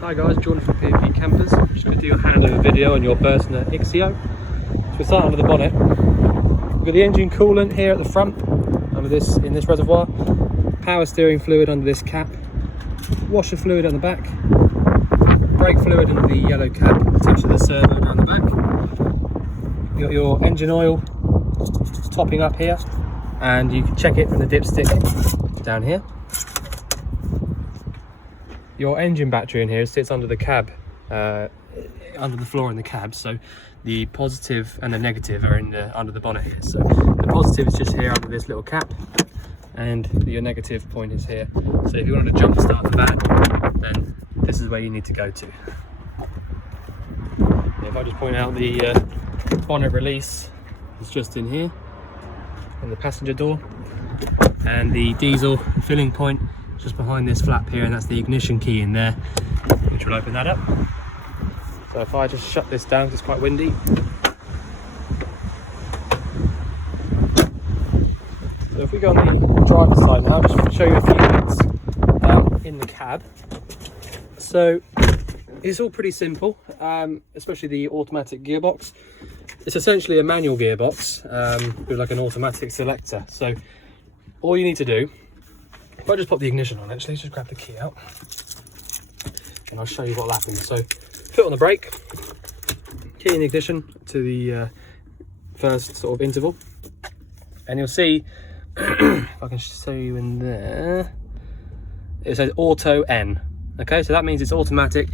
Hi guys, Jordan from P&P Campers. Just going to do a handover video on your Burstner Ixeo. So we start under the bonnet. We've got the engine coolant here at the front, under this in this reservoir. Power steering fluid under this cap. Washer fluid on the back. Brake fluid under the yellow cap attached to the servo down the back. You've got your engine oil topping up here, and you can check it from the dipstick down here. Your engine battery in here sits under the cab, under the floor in the cab, so the positive and the negative are under the bonnet here. So the positive is just here under this little cap, and your negative point is here. So if you wanted to jump start the van, then this is where you need to go to. If I just point out, the bonnet release is just in here, in the passenger door, and the diesel filling point just behind this flap here, and that's the ignition key in there, which will open that up. So if I just shut this down, because it's quite windy. So if we go on the driver's side now, just to show you a few bits in the cab. So it's all pretty simple, especially the automatic gearbox. It's essentially a manual gearbox with like an automatic selector. So all you need to do, if I just pop the ignition on, actually, just grab the key out and I'll show you what'll happen. So foot on the brake, key in the ignition to the first sort of interval, and you'll see, if I can show you in there, it says auto N. Okay, so that means it's automatic,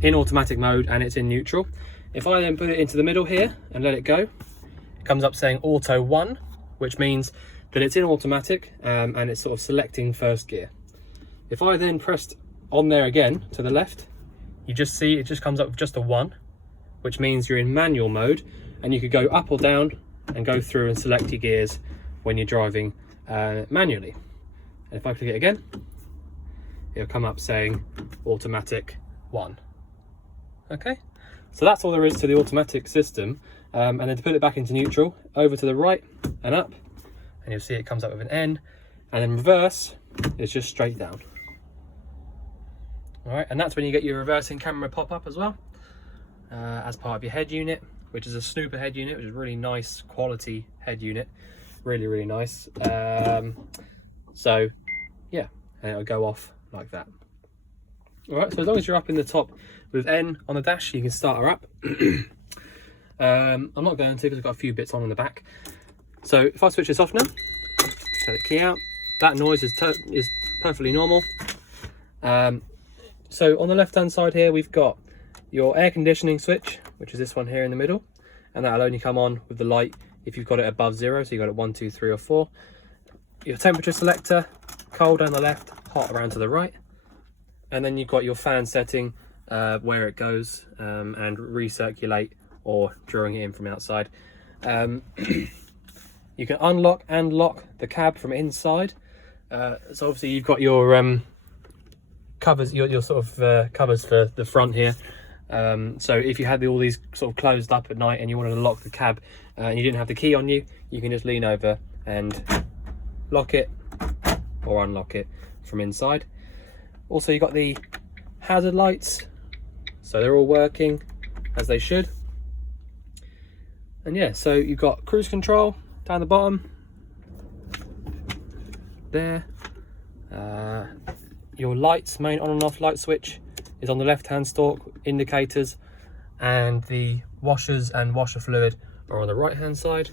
in automatic mode, and it's in neutral. If I then put it into the middle here and let it go, it comes up saying auto 1, which means that it's in automatic, and it's sort of selecting first gear. If I then pressed on there again to the left, you just see it just comes up with just a 1, which means you're in manual mode, and you could go up or down and go through and select your gears when you're driving manually. And if I click it again, it'll come up saying automatic 1. Okay, so that's all there is to the automatic system. And then to put it back into neutral, over to the right and up, and you'll see it comes up with an N, and then reverse is just straight down. All right, and that's when you get your reversing camera pop up as well, as part of your head unit, which is a snooper head unit, which is a really nice quality head unit, really nice. So yeah, and it'll go off like that. All right, so as long as you're up in the top with N on the dash, you can start her up. I'm not going to, because I've got a few bits on in the back. So if I switch this off now, take the key out, that noise is perfectly normal. So on the left hand side here, we've got your air conditioning switch, which is this one here in the middle, and that'll only come on with the light if you've got it above 0, so you've got it 1, 2, 3 or 4. Your temperature selector, cold down the left, hot around to the right, and then you've got your fan setting, where it goes, and recirculate or drawing it in from outside. You can unlock and lock the cab from inside. So obviously you've got your covers, your sort of covers for the front here. So if you had all these sort of closed up at night and you wanted to lock the cab and you didn't have the key on you, you can just lean over and lock it or unlock it from inside. Also, you've got the hazard lights, so they're all working as they should. And yeah, so you've got cruise control down the bottom there. Your lights, main on and off light switch is on the left hand stalk, indicators, and the washers and washer fluid are on the right hand side.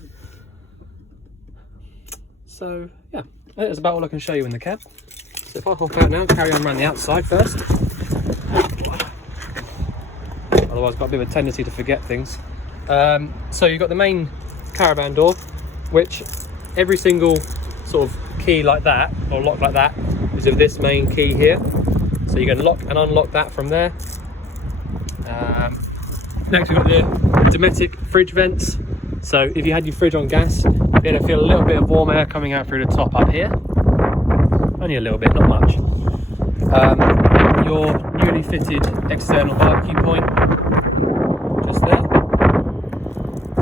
So yeah, I think that's about all I can show you in the cab. So if I hop out now, carry on around the outside first. Otherwise I've got a bit of a tendency to forget things. So you've got the main caravan door, which every single sort of key like that, or lock like that, is of this main key here. So you can lock and unlock that from there. Next we've got the Dometic fridge vents. So if you had your fridge on gas, you're going to feel a little bit of warm air coming out through the top up here. Only a little bit, not much. Your newly fitted external barbecue point, just there.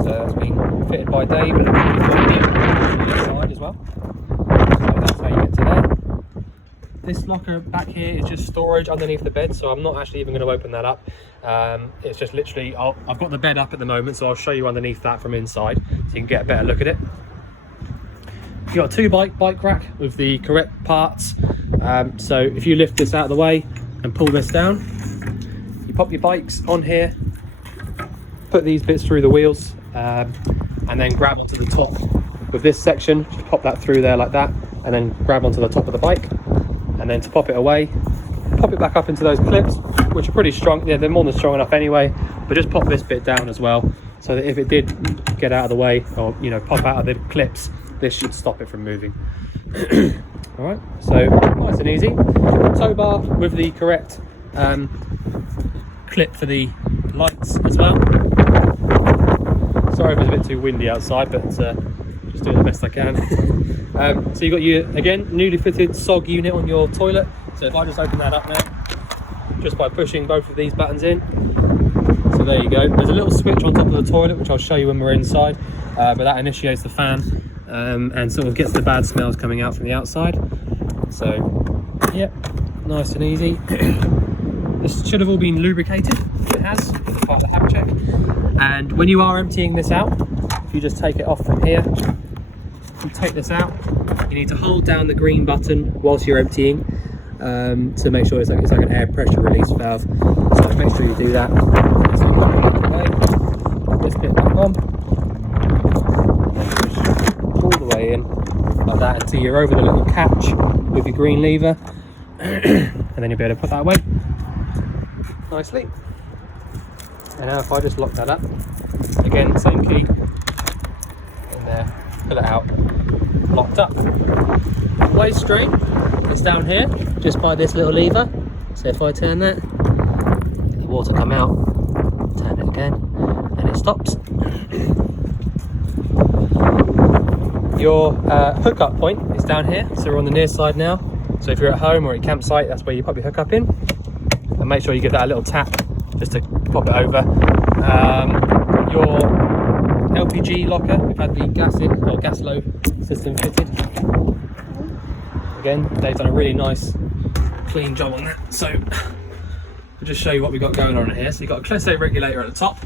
So that's been fitted by Dave, and it's inside as well. So that's how you get to there. This locker back here is just storage underneath the bed, so I'm not actually even going to open that up. It's just literally, I've got the bed up at the moment, so I'll show you underneath that from inside so you can get a better look at it. You've got a 2-bike rack with the correct parts. So if you lift this out of the way and pull this down, you pop your bikes on here, put these bits through the wheels, and then grab onto the top with this section. Just pop that through there like that, and then grab onto the top of the bike. And then to pop it away, pop it back up into those clips, which are pretty strong. Yeah, they're more than strong enough anyway, but just pop this bit down as well, so that if it did get out of the way, or pop out of the clips, this should stop it from moving. All right, so nice and easy. Tow bar with the correct clip for the lights as well. Sorry if it's a bit too windy outside, but just doing the best I can. So you've got your, again, newly fitted SOG unit on your toilet. So if I just open that up now, just by pushing both of these buttons in. So there you go. There's a little switch on top of the toilet, which I'll show you when we're inside, but that initiates the fan and sort of gets the bad smells coming out from the outside. So, yeah, nice and easy. This should have all been lubricated. It has, as part of the hab check. And when you are emptying this out, if you just take it off from here, you take this out, you need to hold down the green button whilst you're emptying to make sure it's like an air pressure release valve. So make sure you do that. So you pop it away, put this bit back on, and then push all the way in like that until you're over the little catch with your green lever, and then you'll be able to put that away nicely. And now if I just lock that up, again, same key in there, pull it out, locked up. Waste drain is down here, just by this little lever. So if I turn that, the water come out, turn it again, and it stops. Your hookup point is down here, so we're on the near side now. So if you're at home or at campsite, that's where you pop your hookup in. And make sure you give that a little tap just to pop it over. Your LPG locker, we've had the gas in or gas low system fitted. Again, they've done a really nice clean job on that. So I'll just show you what we've got going on in here. So you've got a Clesse regulator at the top,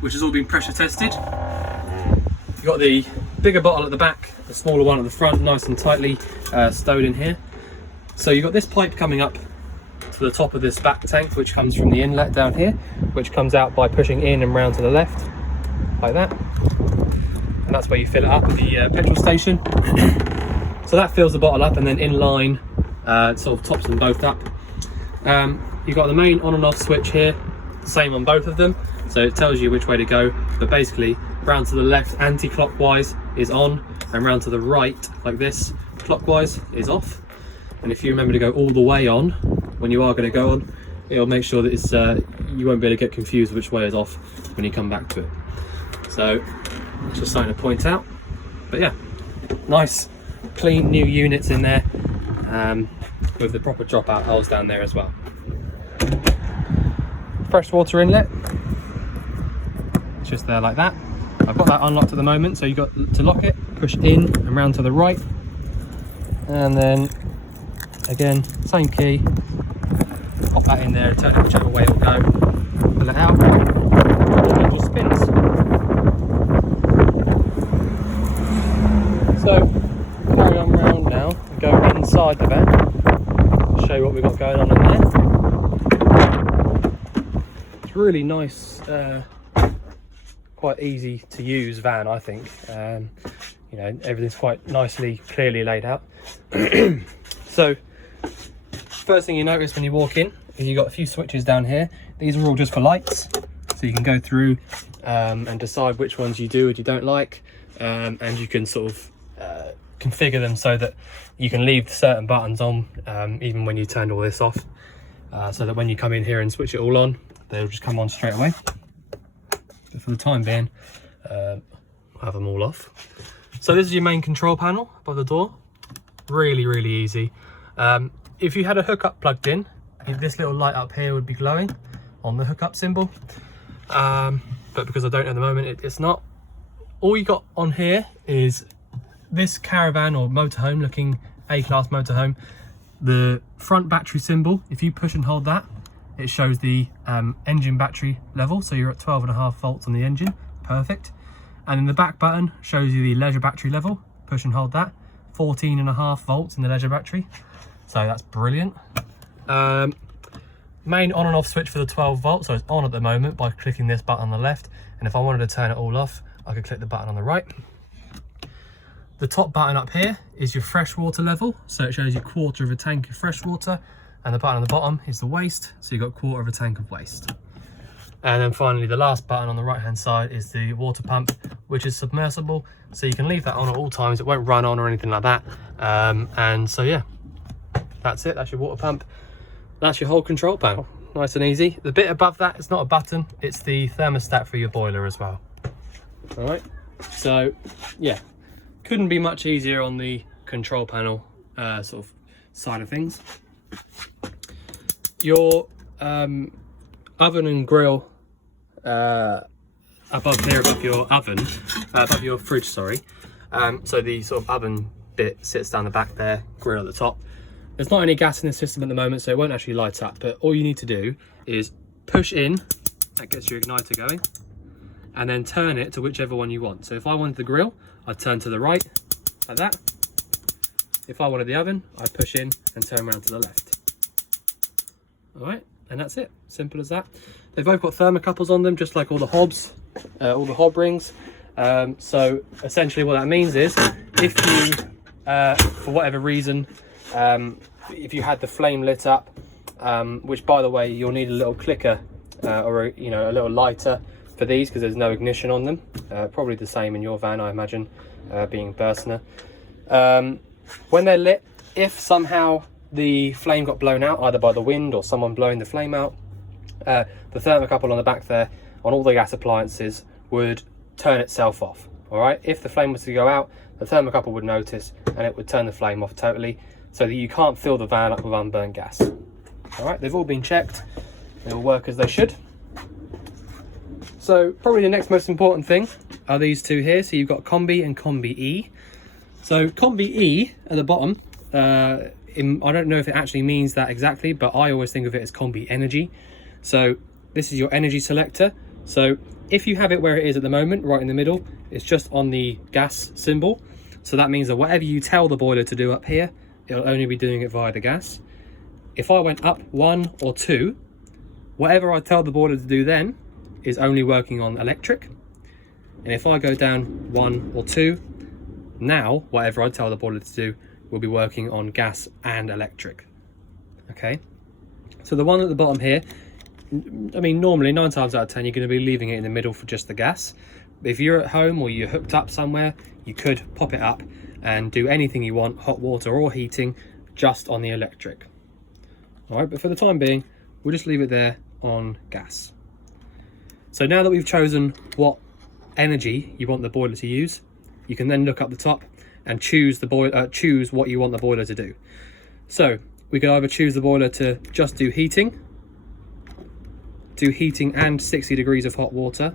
which has all been pressure tested. You've got the bigger bottle at the back, the smaller one at the front, nice and tightly stowed in here. So you've got this pipe coming up to the top of this back tank, which comes from the inlet down here, which comes out by pushing in and round to the left like that, and that's where you fill it up at the petrol station. So that fills the bottle up, and then in line sort of tops them both up. You've got the main on and off switch here, same on both of them, so it tells you which way to go, but basically round to the left anti-clockwise is on, and round to the right like this clockwise is off. And if you remember to go all the way on when you are going to go on, it'll make sure that it's you won't be able to get confused which way is off when you come back to it. So it's just something to point out. But yeah, nice clean new units in there, with the proper drop out holes down there as well. Freshwater inlet, it's just there like that. I've got that unlocked at the moment, so you've got to lock it, push in and round to the right, and then again, same key, pop that in there, turn it whichever way it will go, pull it out, and it just spins. So, carry on round now, and go inside the van, I'll show you what we've got going on in there. It's really nice, quite easy to use van, I think. You know, everything's quite nicely, clearly laid out. So, first thing you notice when you walk in is you've got a few switches down here. These are all just for lights, so you can go through and decide which ones you do or you don't like, and you can sort of configure them so that you can leave certain buttons on even when you turn all this off, so that when you come in here and switch it all on, they'll just come on straight away. But for the time being, I'll have them all off. So this is your main control panel above the door. Really, really easy. If you had a hookup plugged in, this little light up here would be glowing on the hookup symbol, but because I don't at the moment, it's not. All you got on here is this caravan or motorhome, looking A-class motorhome. The front battery symbol, if you push and hold that, it shows the engine battery level. So you're at 12.5 volts on the engine, perfect. And then the back button shows you the leisure battery level. Push and hold that, 14.5 volts in the leisure battery. So that's brilliant. Main on and off switch for the 12 volts. So it's on at the moment by clicking this button on the left. And if I wanted to turn it all off, I could click the button on the right. The top button up here is your fresh water level. So it shows you 1/4 of a tank of fresh water. And the button on the bottom is the waste. So you've got 1/4 of a tank of waste. And then finally, the last button on the right hand side is the water pump, which is submersible. So you can leave that on at all times. It won't run on or anything like that. And so yeah, that's it. That's your water pump. That's your whole control panel. Nice and easy. The bit above that is not a button. It's the thermostat for your boiler as well. All right. So yeah, couldn't be much easier on the control panel sort of side of things. Your oven and grill above here, above your oven, above your fridge, sorry. So the sort of oven bit sits down the back there, grill at the top. There's not any gas in the system at the moment, so it won't actually light up, but all you need to do is push in, that gets your igniter going, and then turn it to whichever one you want. So if I wanted the grill, I'd turn to the right, like that. If I wanted the oven, I'd push in and turn around to the left. All right, and that's it, simple as that. They've both got thermocouples on them, just like all the hobs, all the hob rings. So essentially what that means is, if you, for whatever reason, if you had the flame lit up, which by the way, you'll need a little clicker or a little lighter for these, because there's no ignition on them. Probably the same in your van, I imagine, being Burstner. When they're lit, if somehow the flame got blown out, either by the wind or someone blowing the flame out, the thermocouple on the back there, on all the gas appliances, would turn itself off. All right, if the flame was to go out, the thermocouple would notice and it would turn the flame off totally, so that you can't fill the van up with unburned gas. All right, they've all been checked. They all work as they should. So probably the next most important thing are these two here. So you've got Combi and Combi E. So Combi E at the bottom, I don't know if it actually means that exactly, but I always think of it as Combi Energy. So this is your energy selector. So if you have it where it is at the moment, right in the middle, it's just on the gas symbol. So that means that whatever you tell the boiler to do up here, it'll only be doing it via the gas. If I went up 1 or 2, whatever I tell the boiler to do then is only working on electric. And if I go down 1 or 2, now whatever I tell the boiler to do will be working on gas and electric. Okay, so the one at the bottom here, I mean, normally 9 times out of 10 you're going to be leaving it in the middle for just the gas. If you're at home or you're hooked up somewhere, you could pop it up and do anything you want, hot water or heating, just on the electric. All right, but for the time being, we'll just leave it there on gas. So now that we've chosen what energy you want the boiler to use, you can then look up the top and choose choose what you want the boiler to do. So we could either choose the boiler to just do heating and 60 degrees of hot water,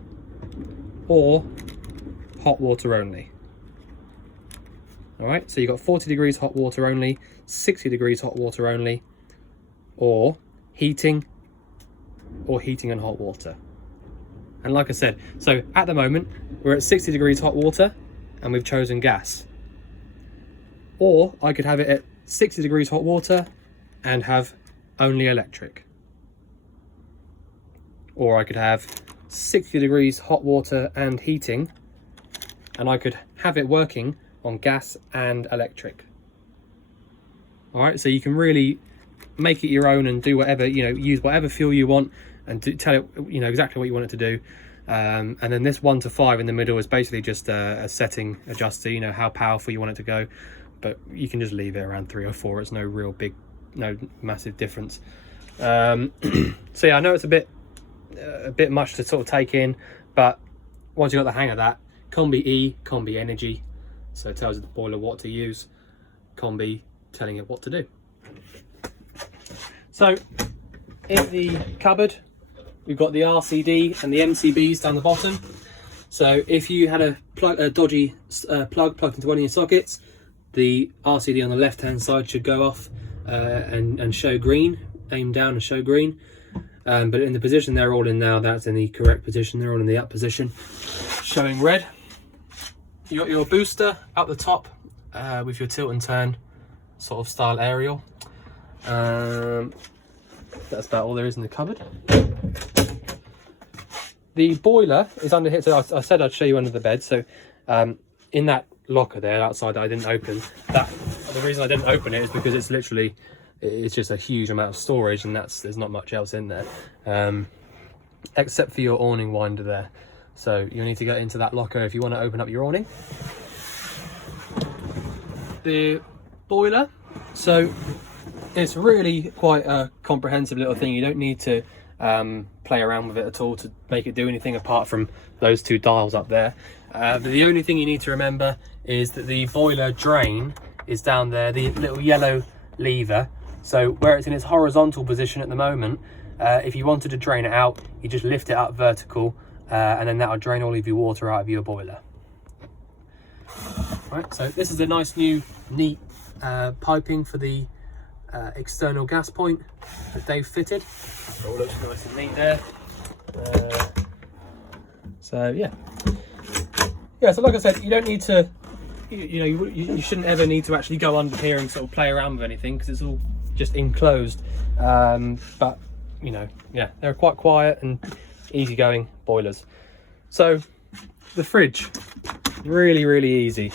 or hot water only. All right, so you've got 40 degrees hot water only, 60 degrees hot water only, or heating and hot water. And like I said, so at the moment we're at 60 degrees hot water and we've chosen gas. Or I could have it at 60 degrees hot water and have only electric. Or I could have 60 degrees hot water and heating, and I could have it working on gas and electric. All right, so you can really make it your own and do whatever, use whatever fuel you want and tell it, exactly what you want it to do. And then this 1 to 5 in the middle is basically just a setting adjuster, how powerful you want it to go. But you can just leave it around 3 or 4. It's no massive difference. So yeah, I know it's a bit much to sort of take in, but once you've got the hang of that, Combi E, Combi Energy, so it tells the boiler what to use, Combi telling it what to do. So in the cupboard, we've got the RCD and the MCBs down the bottom. So if you had a dodgy plug plugged into one of your sockets, the RCD on the left hand side should go off and show green, aim down and show green. But in the position they're all in now, that's in the correct position. They're all in the up position, showing red. You got your booster up the top with your tilt and turn sort of style aerial. That's about all there is in the cupboard. The boiler is under here. So I said I'd show you under the bed. So in that locker there outside that I didn't open, the reason I didn't open it is because it's literally, it's just a huge amount of storage, and there's not much else in there except for your awning winder there. So you'll need to get into that locker if you want to open up your awning. The boiler, so it's really quite a comprehensive little thing. You don't need to play around with it at all to make it do anything apart from those two dials up there. But the only thing you need to remember is that the boiler drain is down there, the little yellow lever. So where it's in its horizontal position at the moment, if you wanted to drain it out, you just lift it up vertical, and then that'll drain all of your water out of your boiler. Right, so this is a nice new neat piping for the external gas point that Dave fitted. It all looks nice and neat there. So yeah, so like I said, you don't need to, you shouldn't ever need to actually go under here and sort of play around with anything, because it's all just enclosed. But yeah, they're quite quiet and easygoing boilers. So the fridge, really easy.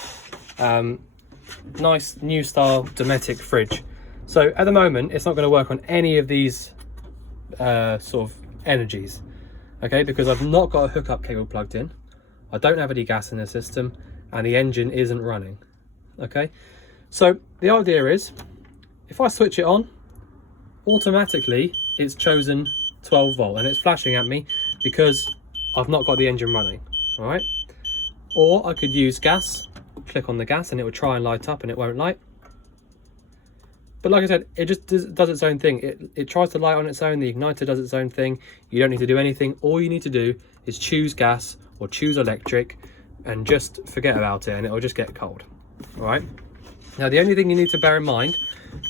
Nice new style Dometic fridge. So at the moment it's not going to work on any of these sort of energies, okay, because I've not got a hookup cable plugged in, I don't have any gas in the system, and the engine isn't running. Okay, so the idea is if I switch it on, automatically it's chosen 12 volt and it's flashing at me because I've not got the engine running. All right, or I could use gas, click on the gas, and it would try and light up and it won't light. But like I said, it just does its own thing. It tries to light on its own. The igniter does its own thing. You don't need to do anything. All you need to do is choose gas or choose electric and just forget about it, and it'll just get cold. All right. Now, the only thing you need to bear in mind,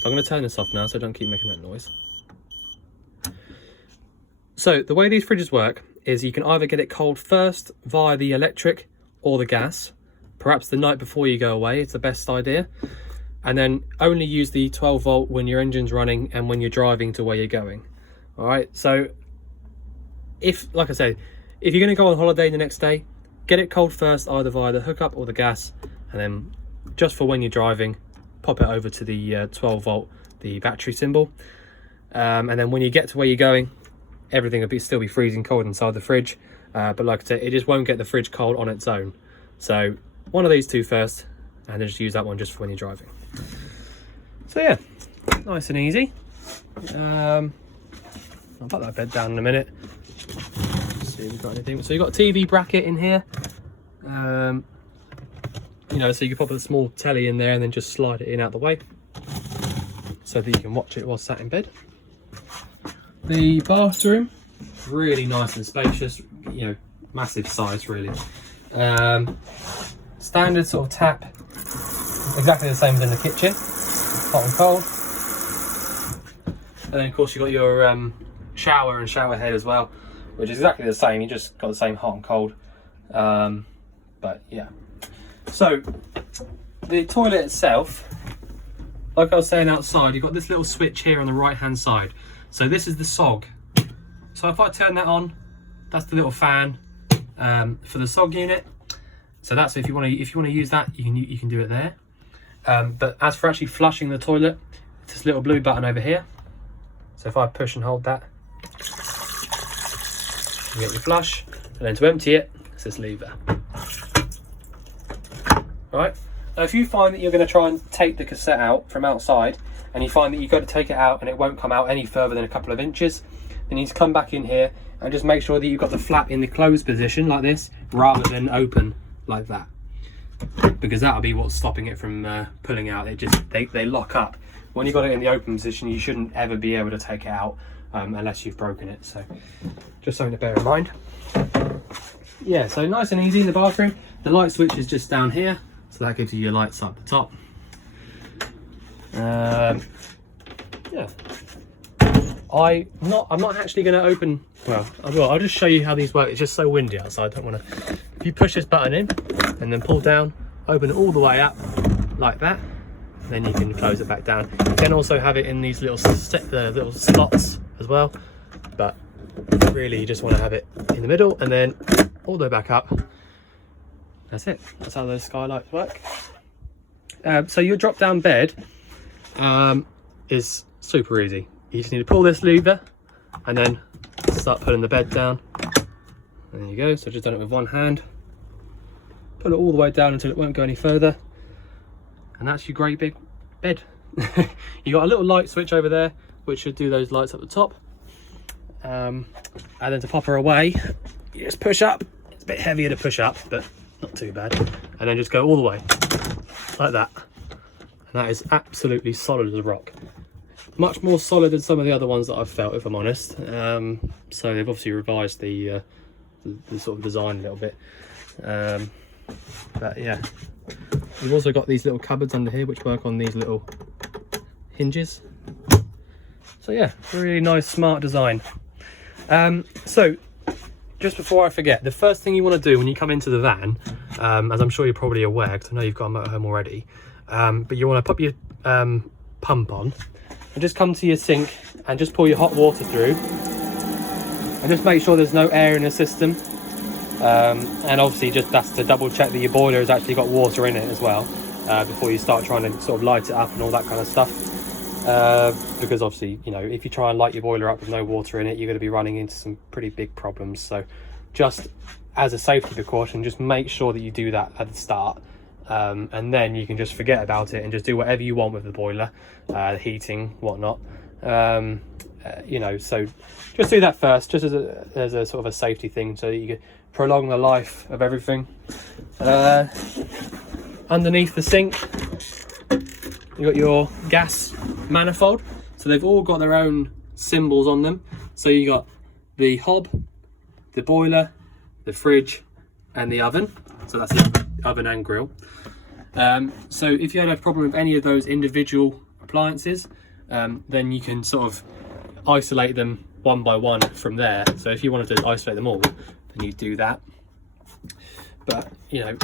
I'm going to turn this off now so I don't keep making that noise. So the way these fridges work is you can either get it cold first via the electric or the gas. Perhaps the night before you go away, it's the best idea. And then only use the 12 volt when your engine's running and when you're driving to where you're going. All right, so like I said, if you're going to go on holiday the next day, get it cold first, either via the hookup or the gas, and then just for when you're driving, pop it over to the 12 volt, the battery symbol. And then when you get to where you're going, everything will still be freezing cold inside the fridge. But like I said, it just won't get the fridge cold on its own. So one of these two first, and then just use that one just for when you're driving. So yeah, nice and easy. I'll put that bed down in a minute. See if we've got anything. So you've got a TV bracket in here. So you can pop a small telly in there and then just slide it in out the way so that you can watch it while sat in bed. The bathroom, really nice and spacious, massive size really. Standard sort of tap, exactly the same as in the kitchen, hot and cold. And then of course you've got your shower and shower head as well, which is exactly the same, you just got the same hot and cold. But yeah. So the toilet itself, like I was saying outside, you've got this little switch here on the right hand side. So this is the SOG. So if I turn that on, that's the little fan for the SOG unit. So that's if you want to use that, you can do it there. But as for actually flushing the toilet, it's this little blue button over here. So if I push and hold that, you get your flush, and then to empty it, it's this lever. Right. Now if you find that you're going to try and take the cassette out from outside, and you find that you've got to take it out and it won't come out any further than a couple of inches, then you need to come back in here and just make sure that you've got the flap in the closed position like this, rather than open like that, because that'll be what's stopping it from pulling out. They lock up. When you've got it in the open position, you shouldn't ever be able to take it out unless you've broken it. So just something to bear in mind. Yeah, so nice and easy in the bathroom. The light switch is just down here, so that gives you your lights up the top. yeah, I'm not actually going to open, well, I will. I'll just show you how these work. It's just so windy outside, I don't want to. If you push this button in and then pull down, open it all the way up like that, then you can close it back down. You can also have it in these little slots as well, but really you just want to have it in the middle and then all the way back up. That's it. That's how those skylights work. So your drop down bed is super easy. You just need to pull this lever and then start pulling the bed down. There you go. So I've just done it with one hand. Pull it all the way down until it won't go any further. And that's your great big bed. You got a little light switch over there, which should do those lights at the top. And then to pop her away, you just push up. It's a bit heavier to push up, but not too bad. And then just go all the way, like that. And that is absolutely solid as a rock. Much more solid than some of the other ones that I've felt, if I'm honest. So they've obviously revised the sort of design a little bit. But yeah, we've also got these little cupboards under here which work on these little hinges. So yeah, really nice, smart design. So just before I forget, the first thing you want to do when you come into the van, as I'm sure you're probably aware because I know you've got a motorhome already, but you want to pop your pump on and just come to your sink and just pour your hot water through and just make sure there's no air in the system. And obviously just that's to double check that your boiler has actually got water in it as well, before you start trying to sort of light it up and all that kind of stuff. Because obviously, you know, if you try and light your boiler up with no water in it, you're going to be running into some pretty big problems. So just as a safety precaution, just make sure that you do that at the start, and then you can just forget about it and just do whatever you want with the boiler, the heating, whatnot. You know, so just do that first, just as a sort of a safety thing, so that you can prolong the life of everything. Underneath the sink, you got your gas manifold, so they've all got their own symbols on them. So you got the hob, the boiler, the fridge, and the oven. So that's the oven and grill. So if you had a problem with any of those individual appliances, then you can sort of isolate them one by one from there. So if you wanted to isolate them all, then you do that. But you know,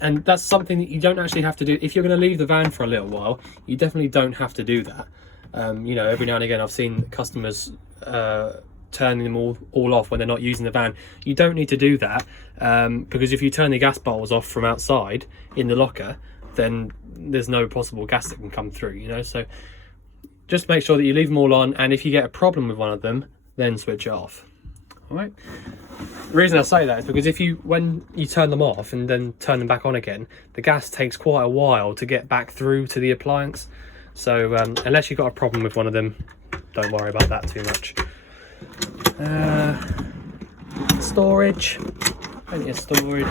and that's something that you don't actually have to do if you're going to leave the van for a little while. You definitely don't have to do that. You know, every now and again I've seen customers turning them all off when they're not using the van. You don't need to do that, because if you turn the gas bottles off from outside in the locker, then there's no possible gas that can come through, you know. So just make sure that you leave them all on, and if you get a problem with one of them, then switch it off. All right. The reason I say that is because when you turn them off and then turn them back on again, the gas takes quite a while to get back through to the appliance. So unless you've got a problem with one of them, don't worry about that too much. Storage, plenty of storage.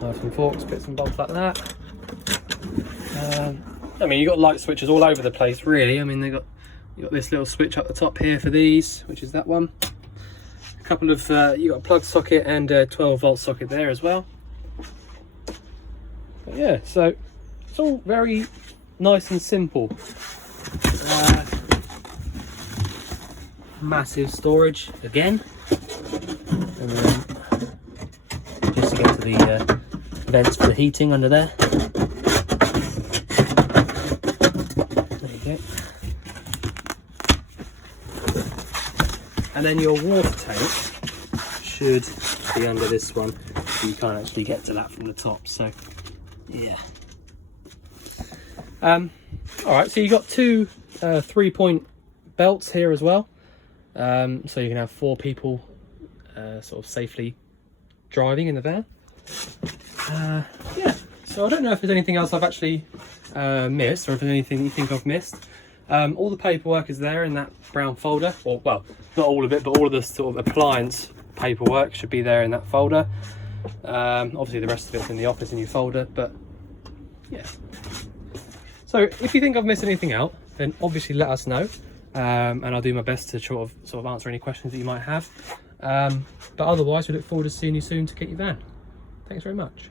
Knives and forks, bits and bobs like that. I mean, you've got light switches all over the place, really. I mean, you've got this little switch up the top here for these, which is that one. A couple of, you've got a plug socket and a 12-volt socket there as well. But yeah, so it's all very nice and simple. Massive storage again. And then just to get to the vents for the heating under there. And then your water tank should be under this one. You can't actually get to that from the top, so yeah. All right, so you got two 3-point belts here as well, so you can have 4 people sort of safely driving in the van. Yeah, so I don't know if there's anything else I've actually missed, or if there's anything you think I've missed. All the paperwork is there in that brown folder, or well, not all of it, but all of the sort of appliance paperwork should be there in that folder. Obviously the rest of it's in the office in your folder, but yeah. So if you think I've missed anything out, then obviously let us know, and I'll do my best to sort of answer any questions that you might have. But otherwise, we look forward to seeing you soon to get your van. Thanks very much.